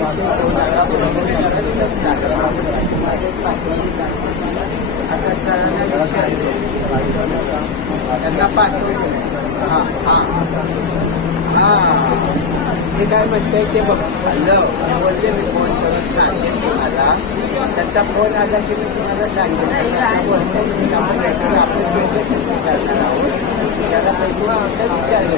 आता सरांना विचारले त्यांना पाठवले हां हां हां ते काय म्हणते ते बघ हॅलो बोलले मी फोन करून सांगेन तुम्हाला त्यांचा फोन आला की मी तुम्हाला सांगेन बोलते की आपण दोघं करणार आहोत त्याला पैसे विचारले